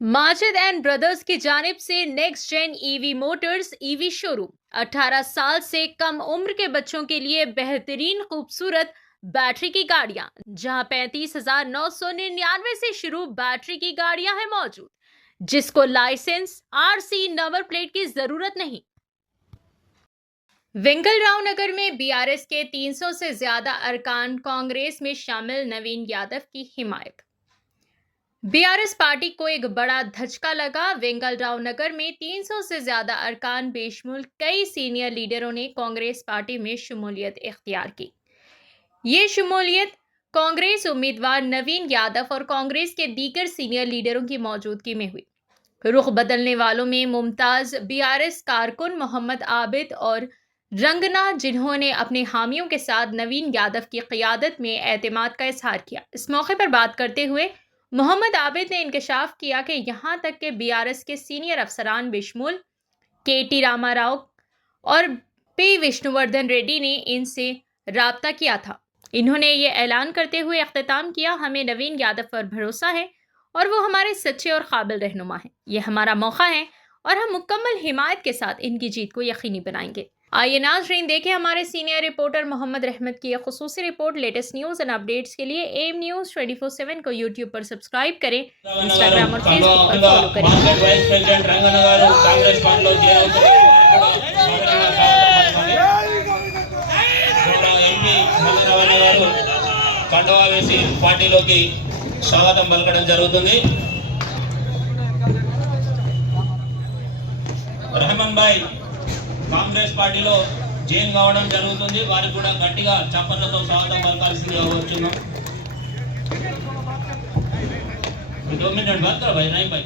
Majid and brothers की जानिब से next gen EV motors EV showroom 18 साल से कम उम्र के बच्चों के लिए बेहतरीन खूबसूरत बैटरी की गाड़ियां, जहां 35,999 से शुरू बैटरी की गाड़ियां हैं मौजूद, जिसको लाइसेंस आरसी नंबर प्लेट की जरूरत नहीं। विंगलराव नगर में बीआरएस के 300 से ज्यादा अरकान कांग्रेस में शामिल नवीन यादव की हिमायत। बीआरएस पार्टी को एक बड़ा धचका लगा। वेंगलराव नगर में 300 से ज्यादा अरकान बेशमुल कई सीनियर लीडरों ने कांग्रेस पार्टी में शमूलियत इख्तियार की। ये शमूलियत कांग्रेस उम्मीदवार नवीन यादव और कांग्रेस के दीगर सीनियर लीडरों की मौजूदगी में हुई। रुख बदलने वालों में मुमताज बीआरएस कारकुन मोहम्मद आबिद और रंगना, जिन्होंने अपने हामियों के साथ नवीन यादव की क़यादत में एतमाद का इजहार किया। इस मौके पर बात करते हुए मोहम्मद आबिद ने इंकशाफ किया कि यहाँ तक के बीआरएस के सीनियर अफसरान बेशमुल केटी रामाराव और पी विष्णुवर्धन रेड्डी ने इनसे राब्ता किया था। इन्होंने ये ऐलान करते हुए अख्तिताम किया, हमें नवीन यादव पर भरोसा है और वो हमारे सच्चे और काबिल रहनुमा हैं। ये हमारा मौका है और हम मुकम्मल हिमायत के साथ इनकी जीत को यकीनी बनाएंगे। आइए नाज़रीन, देखें हमारे सीनियर रिपोर्टर मोहम्मद रहमत की एक खुसूसी report. Latest news and updates के लिए एम न्यूज़ 24/7 को यूट्यूब पर सब्सक्राइब करें, इंस्टाग्राम और फेसबुक पर फॉलो करें। वाइस प्रेसिडेंट रंगन गारू कांग्रेस पार्टीలో ఎంపీ మల్లరవణ గారు కండువా వేసి పార్టీలోకి స్వాగతం పలకడం జరుగుతుంది। रहमान भाई కాంగ్రెస్ పార్టీలో జైన్ కావడం జరుగుతుంది। వారికి కూడా గట్టిగా చప్పట్లతో స్వాగతం పలకాల్సిందిగా కోరుచున్నాం। 2 मिनट बात करो भाई, नहीं भाई।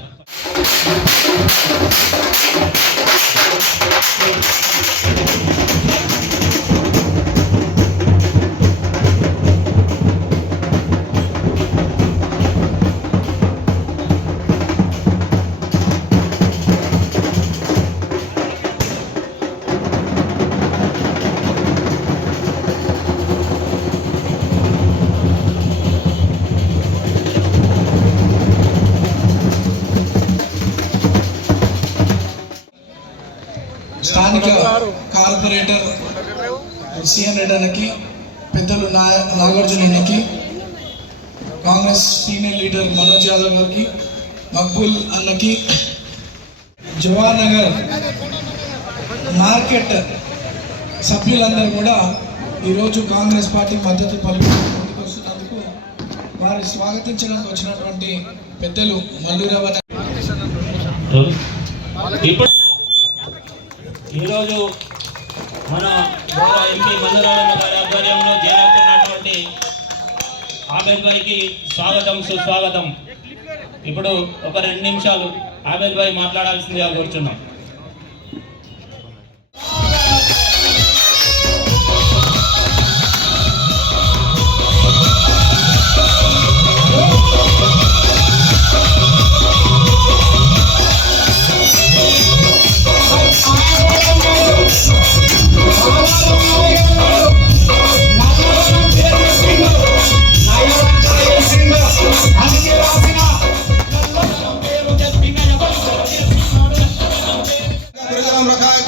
స్థానిక కార్పొరేటర్ సిఎన్ రెడ్డి అన్నకి, పెద్దలు నాగార్జున అన్నకి, కాంగ్రెస్ సీనియర్ లీడర్ మనోజ్ యాదవ్ గారికి, మక్బూల్ అన్నకి, జవహర్ నగర్ మార్కెట్ సభ్యులందరూ కూడా ఈరోజు కాంగ్రెస్ పార్టీ మద్దతు పలుకుతున్నందుకు వారి స్వాగతించడానికి వచ్చినటువంటి పెద్దలు మల్లురావు ఈరోజు మన ఎంపీ మల్లరవణ గారి ఆధ్వర్యంలో జరుగుతున్నటువంటి ఆబేద్ భాయ్కి స్వాగతం సుస్వాగతం। ఇప్పుడు ఒక 2 నిమిషాలు ఆబేద్ భాయ్ మాట్లాడాల్సిందిగా కోరుచున్నాం।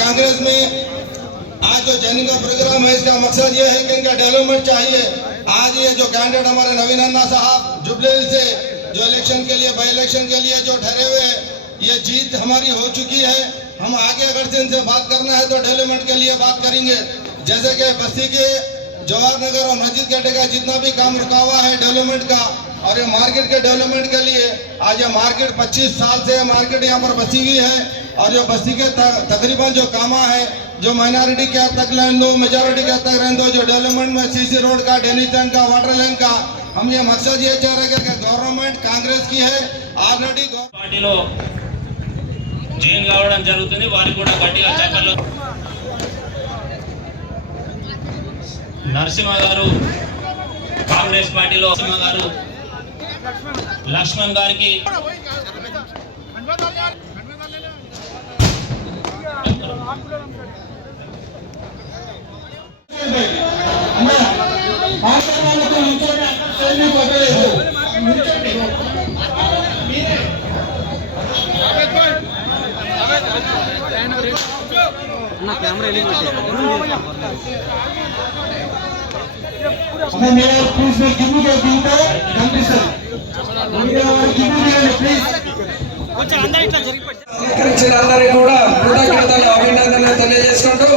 कांग्रेस में आज जो जैनिंग का प्रोग्राम है, इसका मकसद ये है कि इनका डेवलपमेंट चाहिए। आज ये जो कैंडिडेट हमारे नवीन अन्ना साहब जुबली से जो इलेक्शन के लिए बाई इलेक्शन के लिए जो ठहरे हुए हैं, ये जीत हमारी हो चुकी है। हम आगे अगर से इनसे बात करना है तो डेवलपमेंट के लिए बात करेंगे। जैसे कि बस्ती के जवाहर नगर और मस्जिद गेटे का जितना भी काम रुका हुआ है डेवलपमेंट का, और ये मार्केट के डेवलपमेंट के लिए आज ये मार्केट 25 साल से मार्केट यहाँ पर बसी हुई है। और जो बस्ती के तकरीबन जो कामा है, जो माइनॉरिटी के हद तक रहने दो, मेजॉरिटी के हद तक रहने दो, जो डेवलपमेंट में सीसी रोड का, ड्रेनेज लाइन का, वाटर लाइन का, हम ये मकसद ये चाह रहे हैं कि गवर्नमेंट कांग्रेस की है ऑलरेडी పార్టీలో జైన్ కావడం జరుగుతుంది। వారికి కూడా గట్టిగా చప్పట్లు। నరసింహ గారు కాంగ్రెస్ పార్టీలో నరసింహ గారు లక్ష్మణ్ గారికి సహకరించిన అందరికీ కూడా కృతజ్ఞతలు అభినందనలు తెలియజేసుకుంటూ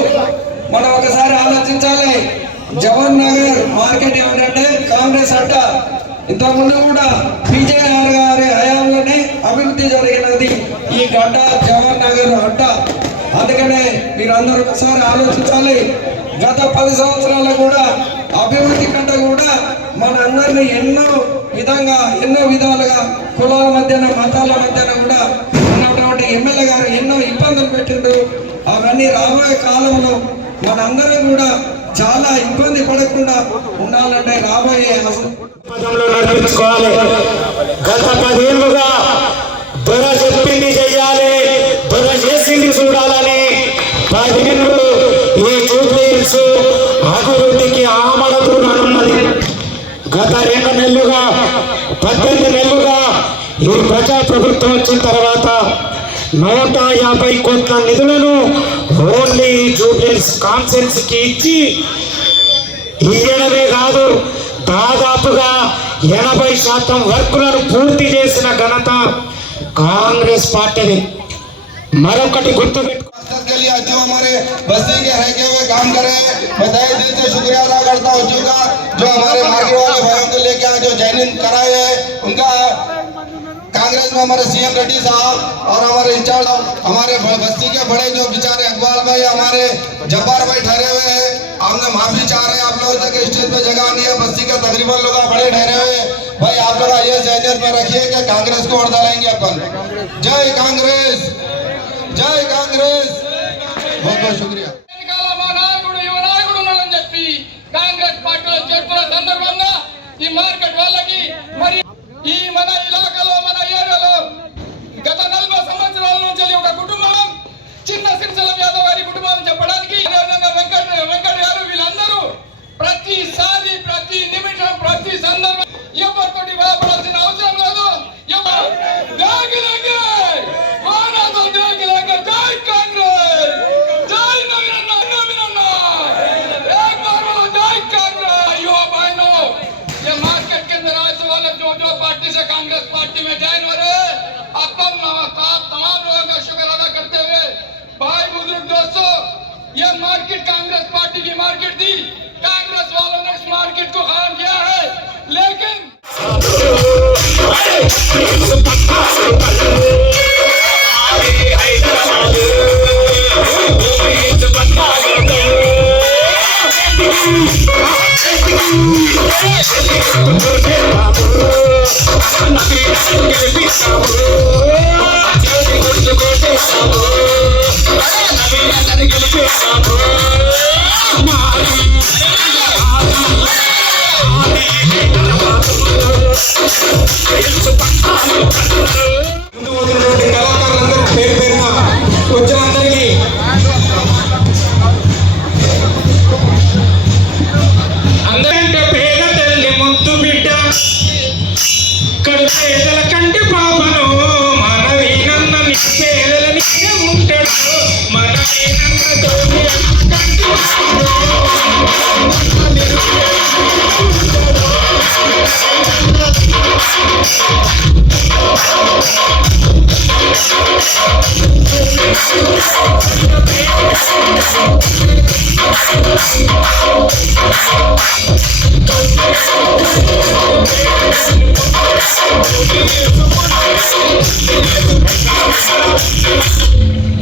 మనం ఒకసారి ఆలోచించాలి. జవహర్ నగర్ మార్కెట్ ఏమిటంటే కాంగ్రెస్ అడ్డ. ఇంతకుముందు కూడా PJR గారి హయాంలోనే అభివృద్ధి జరిగినది ఈ గడ్డ జవహర్ నగర్ అడ్డ. అందుకనే మీరందరూ ఒకసారి ఆలోచించాలి. గత 10 సంవత్సరాలు కూడా అభివృద్ధి కంటే కూడా మన అందరినీ ఎన్నో విధాలుగా కులాల మధ్యన మతాల మధ్యన కూడా ఉన్నటువంటి ఎమ్మెల్యే గారు ఎన్నో ఇబ్బందులు పెట్టిండ్రు. అవన్నీ రాబోయే కాలంలో మనందరం కూడా చాలా ఇబ్బంది పడకుండా ఉండాలంటే రాబోయే నడిపించుకోవాలి. గత 10 ఏళ్ళుగా దొర చెప్పింది చెయ్యాలి, దొర చేసింది చూడాలని 10 ఏళ్ళు ఈ జూబ్లీహిల్స్ అభివృద్ధికి ఆమడతున్నది. గత 2 నెలలుగా 18 నెలలుగా ఈ ప్రజా ప్రభుత్వం వచ్చిన తర్వాత 150 కోట్ల నిధులను ఓన్లీ జూబ్లీహిల్స్ కాన్ఫరెన్స్ కి ఇచ్చి ఇయ్యడమే కాదు, దాదాపుగా 80% వర్కులను పూర్తి చేసిన ఘనత కాంగ్రెస్ పార్టీని. మరొకటి గుర్తుపెట్టుకో, के लिए जो हमारे बस्ती के रहते हुए काम करे, मैं तहे दिल से शुक्रिया अदा करता हूँ जो हमारे मार्केट वाले भाइयों को लेके आए, जो ज्वाइनिंग कराए हैं उनका। कांग्रेस में हमारे CM रेड्डी साहब और हमारे इंचार्ज हमारे बस्ती के बड़े जो बेचारे अकबाल भाई, हमारे जब्बार भाई ठहरे हुए हैं, हमने माफी चाह रहे हैं आप लोगों तक स्टेज पे जगह नहीं है। बस्ती के तकरीबन लोग बड़े ठहरे हुए हैं भाई, आप लोग ये जहनियत में रखिए कि कांग्रेस को वोट डालेंगे अपन। जय कांग्रेस, जय कांग्रेस, बहुत बहुत शुक्रिया। కాంగ్రెస్ పార్టీలో చేర్చిన సందర్భంగా ఈ మార్కెట్ వాళ్ళకి మరి ఈ మన ఇలాకాలో మన ఏరియాలో గత 40 సంవత్సరాల నుంచి ఒక కుటుంబం చిన్న సిరిసెలం యాదవ్ గారి కుటుంబం చెప్పడానికి వెంకట్ గారు వీళ్ళందరూ ప్రతిసారి ప్రతి నిమిషం ప్రతి సందర్భం ఎవరితోటి భయపడాల్సిన అవసరం లేదు. జై కాంగ్రెస్, జై నవీన్ అన్న, एक बार बोलो जय कांग्रेस। युवा बहनों, ये मार्केट के अंदर आए वाले जो पार्टी से कांग्रेस पार्टी में ज्वाइन हो रहे हैं, आप तमाम लोगों का शुक्र अदा करते हुए भाई बुजुर्ग दोस्तों, ये मार्केट कांग्रेस पार्टी की मार्केट थी। कांग्रेस वालों ने इस मार्केट को खत्म किया है, लेकिन కళాకారులందరూ పేరు పేరున వచ్చిన అందరికీ అందరంటే పేద తల్లి ముద్దు బిడ్డ కడుపేదల కంటి పాపను మనవీనన్న పేదల మీద ఉంటాడు మనవీనన్న తోటి కంటి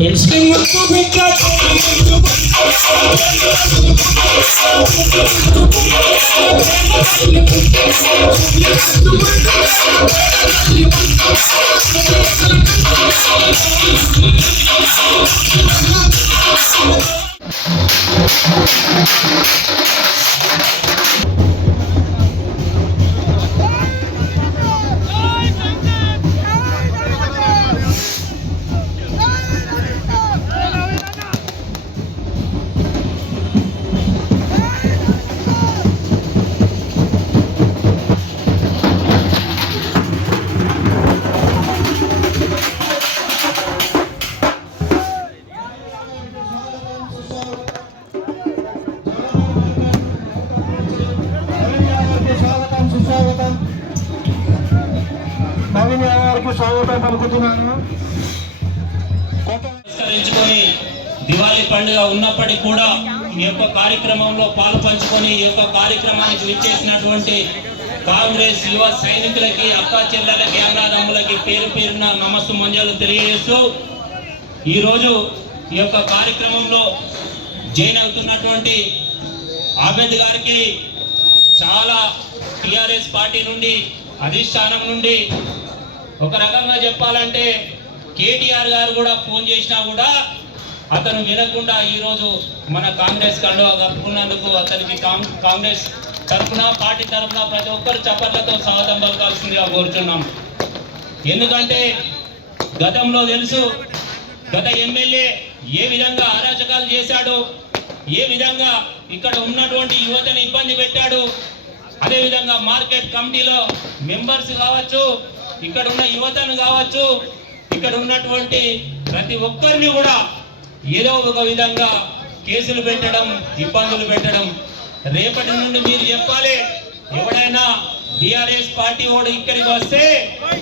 ఇంటి ముద్దు బిడ్డ కోరుకుంటున్నాను. పురస్కరించుకొని దివాళీ పండుగ ఉన్నప్పటికీ కూడా ఈ యొక్క కార్యక్రమంలో పాలు పంచుకొని ఈ యొక్క కార్యక్రమానికి విచ్చేసినటువంటి కాంగ్రెస్ యువ సైనికులకి, అక్క చెల్లెలకి, అన్నదమ్ములకి పేరు పేరున నమస్తు మంజలు తెలియజేస్తూ ఈరోజు ఈ యొక్క కార్యక్రమంలో జాయిన్ అవుతున్నటువంటి ఆబేద్ గారికి చాలా టిఆర్ఎస్ పార్టీ నుండి, అధిష్టానం నుండి ఒక రకంగా చెప్పాలంటే కేటీఆర్ గారు కూడా ఫోన్ చేసినా కూడా అతను వినకుండా ఈరోజు మన కాంగ్రెస్ కండువా కప్పుకున్నందుకు అతనికి కాంగ్రెస్ తరఫున, పార్టీ తరఫున ప్రతి ఒక్కరు చప్పట్లతో స్వాగతం పలకాల్సిందిగా కోరుతున్నాం. ఎందుకంటే గతంలో తెలుసు గత ఎమ్మెల్యే ఏ విధంగా అరాచకాలు చేశాడు, ఏ విధంగా ఇక్కడ ఉన్నటువంటి యువతని ఇబ్బంది పెట్టాడు. అదేవిధంగా మార్కెట్ కమిటీలో మెంబర్స్ కావచ్చు, ఇక్కడ ఉన్న యువతను కావచ్చు, ఇక్కడ ఉన్నటువంటి ప్రతి ఒక్కరిని కూడా ఏదో ఒక విధంగా కేసులు పెట్టడం, ఇబ్బందులు పెట్టడం. రేపటి నుండి మీరు చెప్పాలి, ఎవడైనా టిఆర్ఎస్ పార్టీ వాడు ఇక్కడికి వస్తే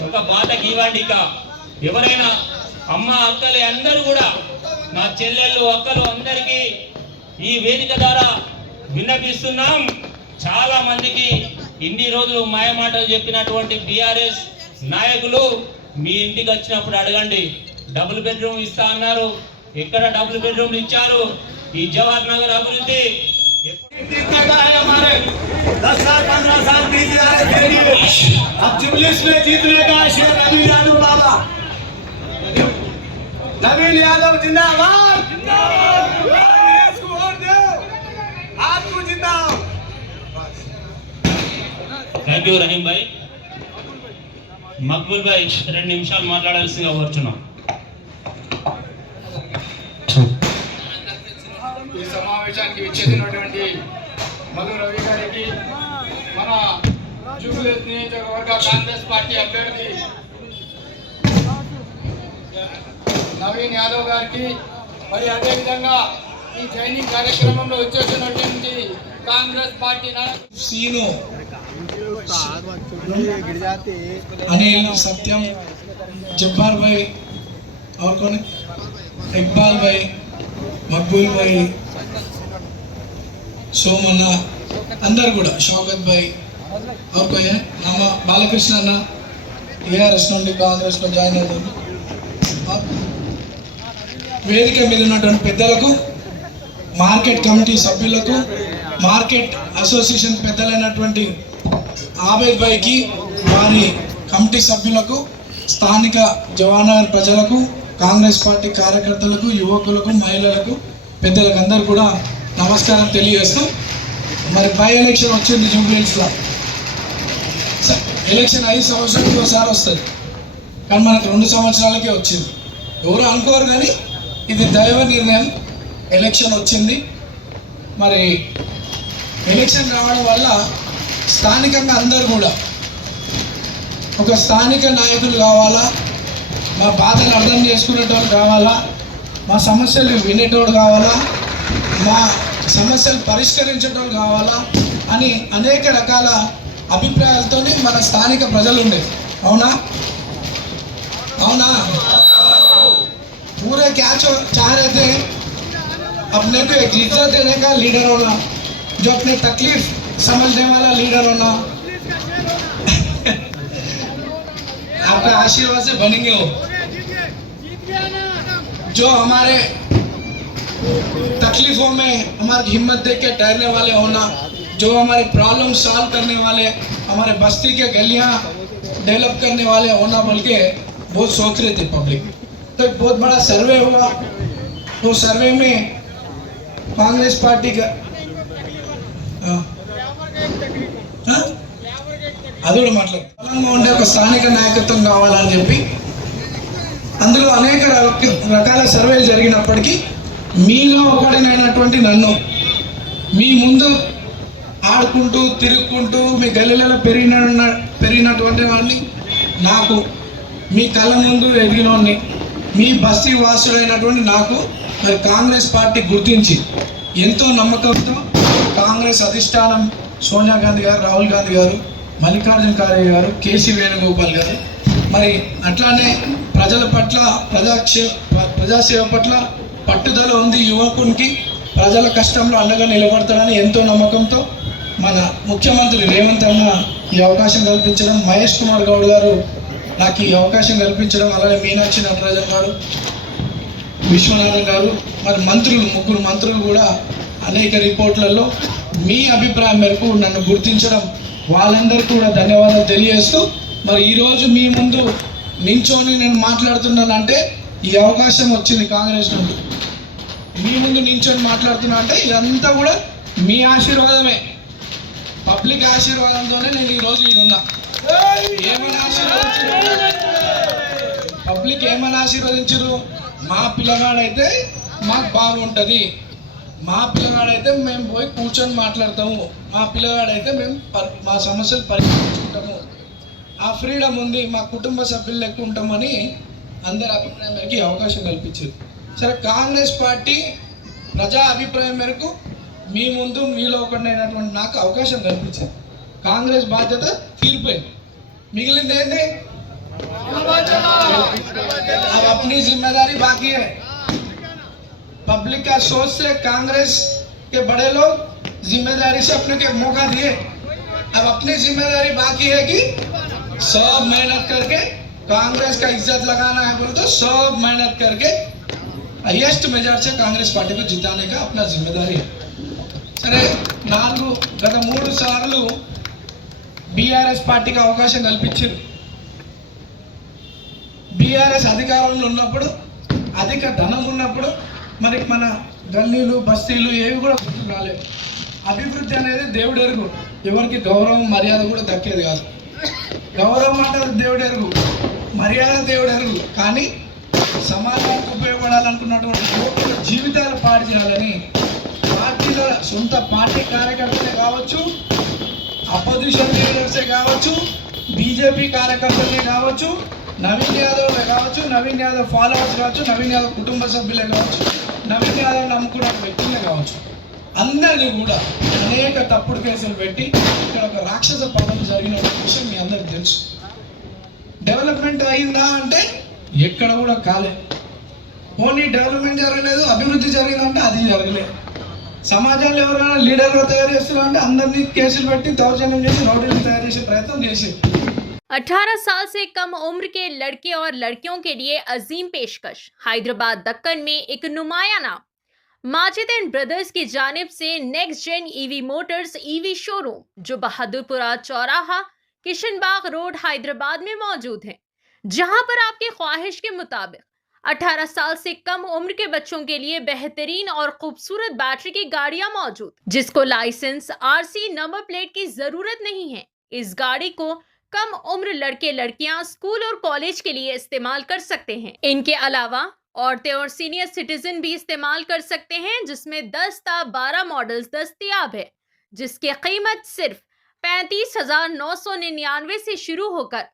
ఒక బాధకి ఇవ్వండి. ఎవరైనా అమ్మ అక్కలు అందరూ కూడా, నా చెల్లెళ్ళు అక్కలు అందరికీ ఈ వేదిక ద్వారా విన్నపిస్తున్నాం. చాలా మందికి ఇన్ని రోజులు మాయమాటలు చెప్పినటువంటి టిఆర్ఎస్ నాయకులు మీ ఇంటికి వచ్చినప్పుడు అడగండి, డబుల్ బెడ్రూమ్ ఇస్తా అన్నారు, ఎక్కడ డబుల్ బెడ్రూమ్ ఇచ్చారు? ఈ జవహర్ నగర్ అభివృద్ధి दस साल 15 साल 20 साल अब जुबलिस में जीतने का शेर नवीन यादव बाबा, नवीन यादव जिंदाबाद, आपको जिंदाबाद. థ్యాంక్ యూ రహీం భాయ్. మక్బూల్ భాయ్ 2 నిమిషాలు మాట్లాడాల్సిందిగా కోరుచున్నాం. ఈ సమావేశానికి విచ్చేసినటువంటి మధు రవి గారికి, మన జూబ్లీహిల్స్ నియోజకవర్గ కాంగ్రెస్ పార్టీ అభ్యర్థి నవీన్ యాదవ్ గారికి, మరి అదేవిధంగా ఈ ట్రైనింగ్ కార్యక్రమంలో వచ్చేసినటువంటి కాంగ్రెస్ పార్టీ सीनो अनिल, सत्यम, जब्बार भाई और कौन है, इकबाल भाई, मकबूल भाई, सोमन्ना, अंदर गुड़ा शौकत भाई और कोई है नाम बालकृष्ण अन्ना टीआरएस నుండి కాంగ్రెస్ లో జాయిన్ అయ్యారు. వేదిక మీద ఉన్నటువంటి పెద్దలకు, మార్కెట్ కమిటీ సభ్యులకు, మార్కెట్ అసోసియేషన్ పెద్దలైనటువంటి ఆబేద్ భాయ్కి, వారి కమిటీ సభ్యులకు, స్థానిక జవహర్ ప్రజలకు, కాంగ్రెస్ పార్టీ కార్యకర్తలకు, యువకులకు, మహిళలకు, పెద్దలకు అందరూ కూడా నమస్కారం తెలియజేస్తాం. మరి బై ఎలక్షన్ వచ్చింది జూబ్లీహిల్స్లో. ఎలక్షన్ 5 సంవత్సరాలకి ఒకసారి వస్తుంది, కానీ మనకు 2 సంవత్సరాలకే వచ్చింది. ఎవరు అనుకోరు, కానీ ఇది దైవ నిర్ణయం. ఎలక్షన్ వచ్చింది. మరి ఎలక్షన్ రావడం వల్ల స్థానికంగా అందరూ కూడా ఒక స్థానిక నాయకులు కావాలా, మా బాధలు అర్థం చేసుకునేటోళ్ళు కావాలా, మా సమస్యలు వినేటోడు కావాలా, మా సమస్యలు పరిష్కరించేటోళ్ళు కావాలా అని అనేక రకాల అభిప్రాయాలతో మన స్థానిక ప్రజలు ఉండేది. అవునా అవునా पूरे क्या चाह रहे थे, अपने को एक इज्जत देने का लीडर होना, जो अपने तकलीफ समझने वाला लीडर होना. आपका आशीर्वाद से बनेंगे वो, जो हमारे तकलीफों में हमारी हिम्मत देख के ठहरने वाले होना, जो हमारे प्रॉब्लम सॉल्व करने वाले, हमारे बस्ती के गलियां डेवलप करने वाले होना, बोल के बहुत सोच रही थी पब्लिक. तो एक बहुत बड़ा सर्वे हुआ. वो सर्वे में कांग्रेस पार्टी का అది కూడా మాట్లాడు బలంగా ఉండే ఒక స్థానిక నాయకత్వం కావాలని చెప్పి అందులో అనేక రకాల సర్వేలు జరిగినప్పటికీ మీలో ఒకటినైనటువంటి నన్ను మీ ముందు ఆడుకుంటూ తిరుగుకుంటూ మీ గల్లీలలో పెరిగినటువంటి వాడిని, నాకు మీ కళ్ళ ముందు ఎదిగినోడిని, మీ బస్తీ వాసుడైనటువంటి నాకు మరి కాంగ్రెస్ పార్టీ గుర్తించి ఎంతో నమ్మకంతో కాంగ్రెస్ అధిష్టానం సోనియా గాంధీ గారు, రాహుల్ గాంధీ గారు, మల్లికార్జున ఖార్గే గారు, కేసీ వేణుగోపాల్ గారు, మరి అట్లానే ప్రజల పట్ల ప్రజాసేవ పట్ల పట్టుదల ఉంది యువకునికి. ప్రజల కష్టంలో అండగా నిలబడతాడని ఎంతో నమ్మకంతో మన ముఖ్యమంత్రి రేవంత్ అన్న ఈ అవకాశం కల్పించడం, మహేష్ కుమార్ గౌడ్ గారు నాకు ఈ అవకాశం కల్పించడం, అలాగే మీనాక్షి నటరాజన్ గారు, విశ్వనాథన్ గారు, మరి ముగ్గురు మంత్రులు కూడా అనేక రిపోర్ట్లలో మీ అభిప్రాయం మేరకు నన్ను గుర్తించడం, వాళ్ళందరికీ కూడా ధన్యవాదాలు తెలియజేస్తూ, మరి ఈరోజు మీ ముందు నించోని నేను మాట్లాడుతున్నానంటే ఈ అవకాశం వచ్చింది కాంగ్రెస్ నుండి. మీ ముందు నించొని మాట్లాడుతున్నా అంటే ఇదంతా కూడా మీ ఆశీర్వాదమే, పబ్లిక్ ఆశీర్వాదంతోనే నేను ఈరోజు ఈడున్నా. పబ్లిక్ ఏమని ఆశీర్వదించరు? మా పిల్లగాడైతే మాకు బాగుంటుంది, మా పిల్లగాడైతే మేము పోయి కూర్చొని మాట్లాడతాము, మా పిల్లగాడైతే మేము మా సమస్యలు పరిష్కరించుకుంటాము, ఆ ఫ్రీడమ్ ఉంది, మా కుటుంబ సభ్యులు ఎక్కువ ఉంటామని అందరి అభిప్రాయం మేరకు ఈ అవకాశం కల్పించారు. సరే, కాంగ్రెస్ పార్టీ ప్రజా అభిప్రాయం మేరకు మీ ముందు మీలో ఒకటైనటువంటి నాకు అవకాశం కల్పించింది. కాంగ్రెస్ బాధ్యత తీరిపోయింది, మిగిలింది ఏంటి? अब अपनी जिम्मेदारी बाकी है। पब्लिक का सोच से कांग्रेस के बड़े लोग जिम्मेदारी से अपने के मौका दिए। अब अपनी जिम्मेदारी बाकी है कि सब मेहनत करके कांग्रेस का इज्जत लगाना है, बोले तो सब मेहनत करके हाईएस्ट मेजॉरिटी से कांग्रेस पार्टी को जिताने का अपना जिम्मेदारी है। సరే, గత 3 సార్లు బీఆర్ఎస్ పార్టీకి అవకాశం కల్పించారు. బీఆర్ఎస్ అధికారంలో ఉన్నప్పుడు, అధిక ధనం ఉన్నప్పుడు మరి మన గల్లీలు బస్తీలు ఏవి కూడా రాలేదు. అభివృద్ధి అనేది దేవుడు ఎరుగు, ఎవరికి గౌరవం మర్యాద కూడా దక్కేది కాదు. గౌరవం అంటే దేవుడు ఎరుగు, మర్యాద దేవుడు ఎరుగు. కానీ సమాజానికి ఉపయోగపడాలనుకున్నటువంటి యువకుల జీవితాలు పాడు చేయాలని పార్టీల సొంత పార్టీ కార్యకర్తలే కావచ్చు, అపోజిషన్ లీడర్సే కావచ్చు, బీజేపీ కార్యకర్తలే కావచ్చు, నవీన్ యాదవ్లే కావచ్చు, నవీన్ యాదవ్ ఫాలోవర్స్ కావచ్చు, నవీన్ యాదవ్ కుటుంబ సభ్యులే కావచ్చు, నవీన్ యాదవ్ నమ్ముకున్న వ్యక్తులే కావచ్చు, అందరినీ కూడా అనేక తప్పుడు కేసులు పెట్టి ఇక్కడ ఒక రాక్షస పాలన జరిగిన విషయం మీ అందరికి తెలుసు. డెవలప్మెంట్ అయిందా అంటే ఎక్కడ కూడా కాలేదు. ఓన్లీ డెవలప్మెంట్ జరగలేదు, అభివృద్ధి జరిగిందంటే అది జరగలేదు. సమాజంలో ఎవరైనా లీడర్గా తయారు చేస్తున్నా అంటే అందరినీ కేసులు పెట్టి దౌర్జన్యం చేసి రౌడీలు తయారు చేసే ప్రయత్నం చేసి 18 साल से कम उम्र के लड़के और लड़कियों के लिए अजीम पेशकश। हैदराबाद दक्कन में एक नुमाया नाम माजिद एंड ब्रदर्स की जानिब से next gen EV motors EV showroom जो बहादुरपुरा चौराहा किशनबाग रोड हैदराबाद में मौजूद है, जहां पर आपकी ख्वाहिश के मुताबिक 18 साल से कम उम्र के बच्चों के लिए बेहतरीन और खूबसूरत बैटरी की गाड़ियां मौजूद, जिसको लाइसेंस आरसी नंबर प्लेट की जरूरत नहीं है। इस गाड़ी को कम उम्र लड़के लड़कियां स्कूल और कॉलेज के लिए इस्तेमाल कर सकते हैं। इनके अलावा औरतें और सीनियर सिटीजन भी इस्तेमाल कर सकते हैं, जिसमें 10 ता 12 मॉडल्स दस्तयाब है, जिसकी कीमत सिर्फ 35,999 से शुरू होकर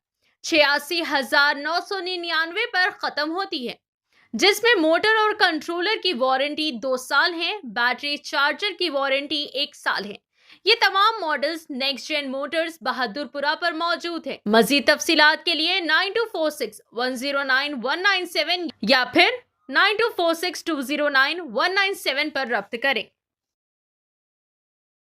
86,999 पर खत्म होती है, जिसमें मोटर और कंट्रोलर की वारंटी 2 साल है, बैटरी चार्जर की वारंटी 1 साल है। ये तमाम models next gen motors Bahadurpura पर मौजूद है। मजीद तफसीलात के लिए 9246109197 या फिर 9246209197 पर रब्त करें।